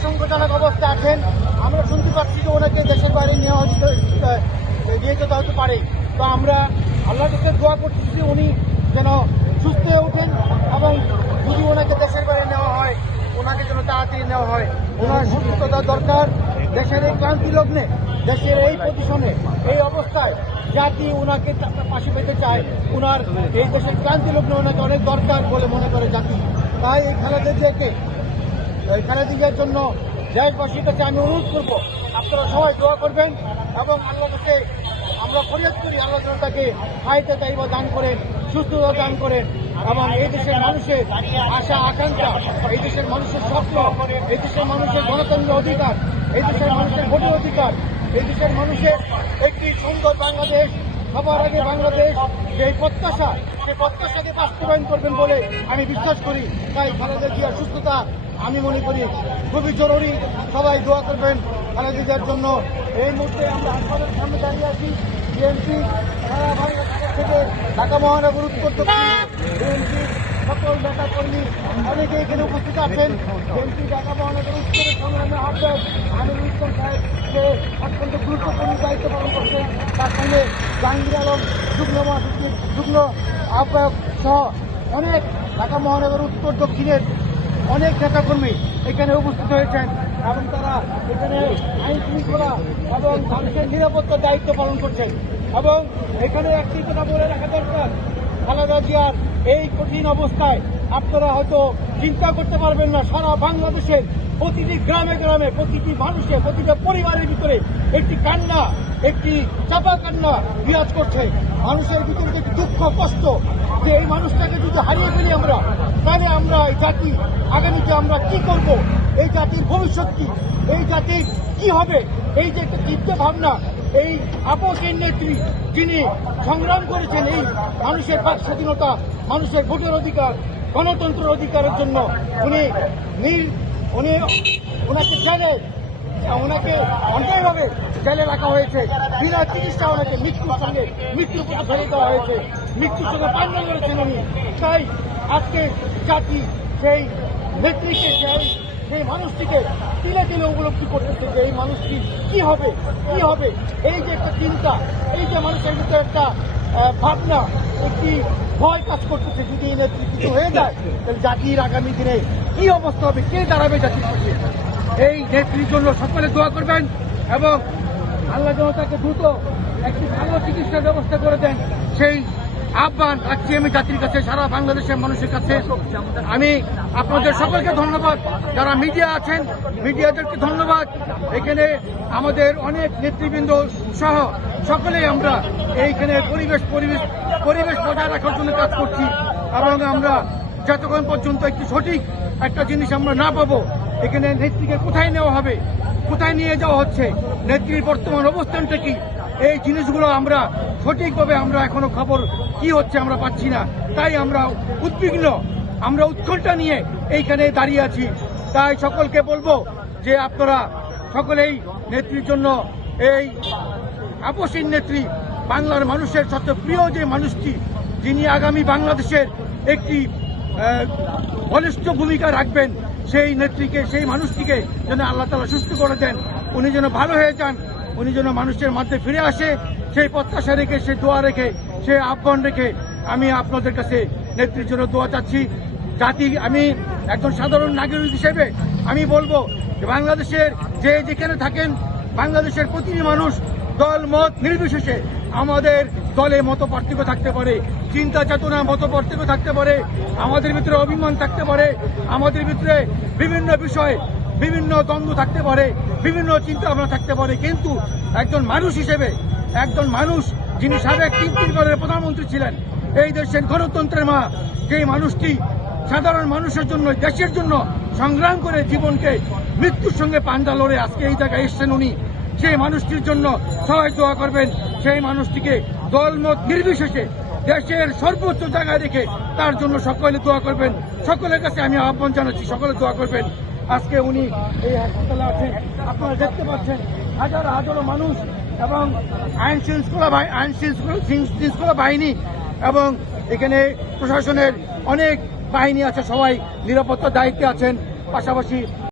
আশঙ্কাজনক অবস্থায় আছেন। আমরা শুনতে পাচ্ছি যে ওনাকে দেশের বাইরে নিয়ে যেতে হতে পারে। তো আমরা আল্লাহর কাছে দোয়া করতেছি উনি যেন সুস্থ হয়ে ওঠেন, এবং যদি ওনাকে দেশের বাইরে নেওয়া হয় ওনাকে যেন তাড়াতাড়ি নেওয়া হয়। ওনার সুস্থতা দরকার। দেশের এই ক্রান্তি লগ্নে, দেশের এই পজিশনে, এই অবস্থায় জাতি ওনাকে পাশে পেতে চায়। ওনার এই দেশের ক্রান্তি লগ্নে ওনাকে অনেক দরকার বলে মনে করে জাতি। তাই এই খালেদা জিয়ার জন্য দেশবাসীর কাছে আমি অনুরোধ করবো, আপনারা সবাই দোয়া করবেন এবং আল্লাহর কাছে আমরা ফরিয়াদ করি আল্লাহ যেন তাকে হায়াতে তাইবা দান করেন, সুস্থতা দান করেন, এবং এই দেশের মানুষের আশা আকাঙ্ক্ষা, এই দেশের মানুষের স্বপ্ন, এই দেশের মানুষের গণতন্ত্র অধিকার, এই দেশের মানুষের ভোটের অধিকার, এই দেশের মানুষের একটি সুন্দর বাংলাদেশ, সবার আগে বাংলাদেশ, যে প্রত্যাশা, সেই প্রত্যাশাকে বাস্তবায়ন করবেন বলে আমি বিশ্বাস করি। তাই খালেদা জিয়ার সুস্থতা আমি মনে করি খুবই জরুরি। সবাই দোয়া করবেন খালেদা জিয়ার জন্য। এই মুহূর্তে আমরা হাসপাতালের সামনে দাঁড়িয়ে আছি। বিএনপি সারা বাংলাদেশ থেকে ঢাকা মহানগর উত্তর দক্ষিণ বিএনপি সকল নেতা কর্মী অনেকে এখানে উপস্থিত আছেন। বিএনপি ঢাকা মহানগর উত্তরের সংগ্রামে আহ্বায়ক আমিরুল ইসলাম সাহেব, যে অত্যন্ত গুরুত্বপূর্ণ দায়িত্ব পালন করছেন, তার সঙ্গে জাহাঙ্গীর আলম যুগ্ম মহাসচিব, যুগ্ম আহ্বায়ক সহ অনেক ঢাকা মহানগর উত্তর দক্ষিণের অনেক নেতাকর্মী এখানে উপস্থিত হয়েছেন, এবং তারা এখানে আইন শৃঙ্খলা এবং মানুষের নিরাপত্তার দায়িত্ব পালন করছেন। এবং এখানে একটি কথা বলে রাখা দরকার, খালেদা জিয়ার এই কঠিন অবস্থায় আপনারা হয়তো চিন্তা করতে পারবেন না, সারা বাংলাদেশের প্রতিটি গ্রামে গ্রামে, প্রতিটি মানুষের, প্রতিটা পরিবারের ভিতরে একটি কান্না, একটি চাপা কান্না বিরাজ করছে। মানুষের ভিতরে একটি দুঃখ, কষ্ট, যে এই মানুষটাকে যদি হারিয়ে ফেলি আমরা, তাহলে আমরা এই জাতি আগামীতে আমরা কি করব, এই জাতির ভবিষ্যৎ কি, এই জাতির কি হবে, এই যে একটা চিন্তা ভাবনা, এই আপসের নেত্রী যিনি সংগ্রাম করেছেন এই মানুষের বাক স্বাধীনতা, মানুষের ভোটের অধিকার, গণতন্ত্রের অধিকারের জন্য, ওনাকে জেলে, ওনাকে অন্যায়ভাবে জেলে রাখা হয়েছে, বিনা চিকিৎসা ওনাকে মৃত্যুর পথে ফেলে দেওয়া হয়েছে, মৃত্যুর সঙ্গে পাঞ্জা করেছেন উনি। তাই আজকে জাতি সেই নেত্রীকে, সেই মানুষটিকে তিলে তিলে উপলব্ধি করতেছে যে এই মানুষটি কি হবে, এই যে একটা চিন্তা, এই যে মানুষের ভিতরে একটা ভাবনা, একটি ভয় কাজ করতেছে, যদি এই নেত্রী কিছু হয়ে যায় তাহলে জাতির আগামী দিনে কি অবস্থা হবে, কে দাঁড়াবে জাতির পাশে। এই নেত্রীর জন্য সকলে দোয়া করবেন এবং আল্লাহ যেন তাকে দ্রুত একটি ভালো চিকিৎসার ব্যবস্থা করে দেন, সেই আহ্বান রাখছি আমি জাতির কাছে, সারা বাংলাদেশের মানুষের কাছে। আমি আপনাদের সকলকে ধন্যবাদ, যারা মিডিয়া আছেন মিডিয়াদেরকে ধন্যবাদ। এখানে আমাদের অনেক নেতৃবৃন্দ সহ সকলেই আমরা এইখানে পরিবেশ বজায় রাখার জন্য কাজ করছি, এবং আমরা যতক্ষণ পর্যন্ত একটি সঠিক একটা জিনিস আমরা না পাবো, এখানে নেত্রীকে কোথায় নেওয়া হবে, কোথায় নিয়ে যাওয়া হচ্ছে, নেত্রীর বর্তমান অবস্থানটা কি, এই জিনিসগুলো আমরা সঠিকভাবে আমরা এখনো খবর কি হচ্ছে আমরা পাচ্ছি না। তাই আমরা উদ্বিগ্ন, আমরা উৎকণ্ঠা নিয়ে এইখানে দাঁড়িয়ে আছি। তাই সকলকে বলবো যে আপনারা সকলেই নেত্রীর জন্য, এই আপসীন নেত্রী, বাংলার মানুষের সবচেয়ে প্রিয় যে মানুষটি, যিনি আগামী বাংলাদেশের একটি বলিষ্ঠ ভূমিকা রাখবেন, সেই নেত্রীকে, সেই মানুষটিকে যেন আল্লাহ তাআলা সুস্থ করে দেন, উনি যেন ভালো হয়ে যান, উনি যেন মানুষের মধ্যে ফিরে আসে, সেই প্রত্যাশা রেখে, সেই দোয়া রেখে, সেই আহ্বান রেখে আমি আপনাদের কাছে নেত্রীর জন্য দোয়া চাচ্ছি। জাতি, আমি একজন সাধারণ নাগরিক হিসেবে আমি বলবো যে বাংলাদেশের যে যেখানে থাকেন, বাংলাদেশের প্রতিটি মানুষ দল মত নির্বিশেষে, আমাদের দলে মত পার্থক্য থাকতে পারে, চিন্তা চেতনা মত পার্থক্য থাকতে পারে, আমাদের ভিতরে অভিমান থাকতে পারে, আমাদের ভিতরে বিভিন্ন বিষয়ে বিভিন্ন দ্বন্দ্ব থাকতে পারে, বিভিন্ন চিন্তা ভাবনা থাকতে পারে, কিন্তু একজন মানুষ হিসেবে, একজন মানুষ যিনি সাবেক 3 প্রধানমন্ত্রী ছিলেন, এই দেশের গণতন্ত্রের মা, যে মানুষটি সাধারণ মানুষের জন্য, দেশের জন্য সংগ্রাম করে জীবনকে মৃত্যুর সঙ্গে পাঞ্জা লড়ে আজকে এই জায়গায় এসছেন উনি, সেই মানুষটির জন্য সবাই দোয়া করবেন। সেই মানুষটিকে দলমত নির্বিশেষে দেশের সর্বোচ্চ জায়গায় রেখে তার জন্য সকলে দোয়া করবেন। সকলের কাছে আমি আহ্বান জানাচ্ছি, সকলে দোয়া করবেন। আজকে উনি এই হাসপাতালে আছেন, আপনারা দেখতে পাচ্ছেন হাজার হাজারো মানুষ এবং আইন শৃঙ্খলা বাহিনী এবং এখানে প্রশাসনের অনেক বাহিনী আছে, সবাই নিরাপত্তার দায়িত্বে আছেন। পাশাপাশি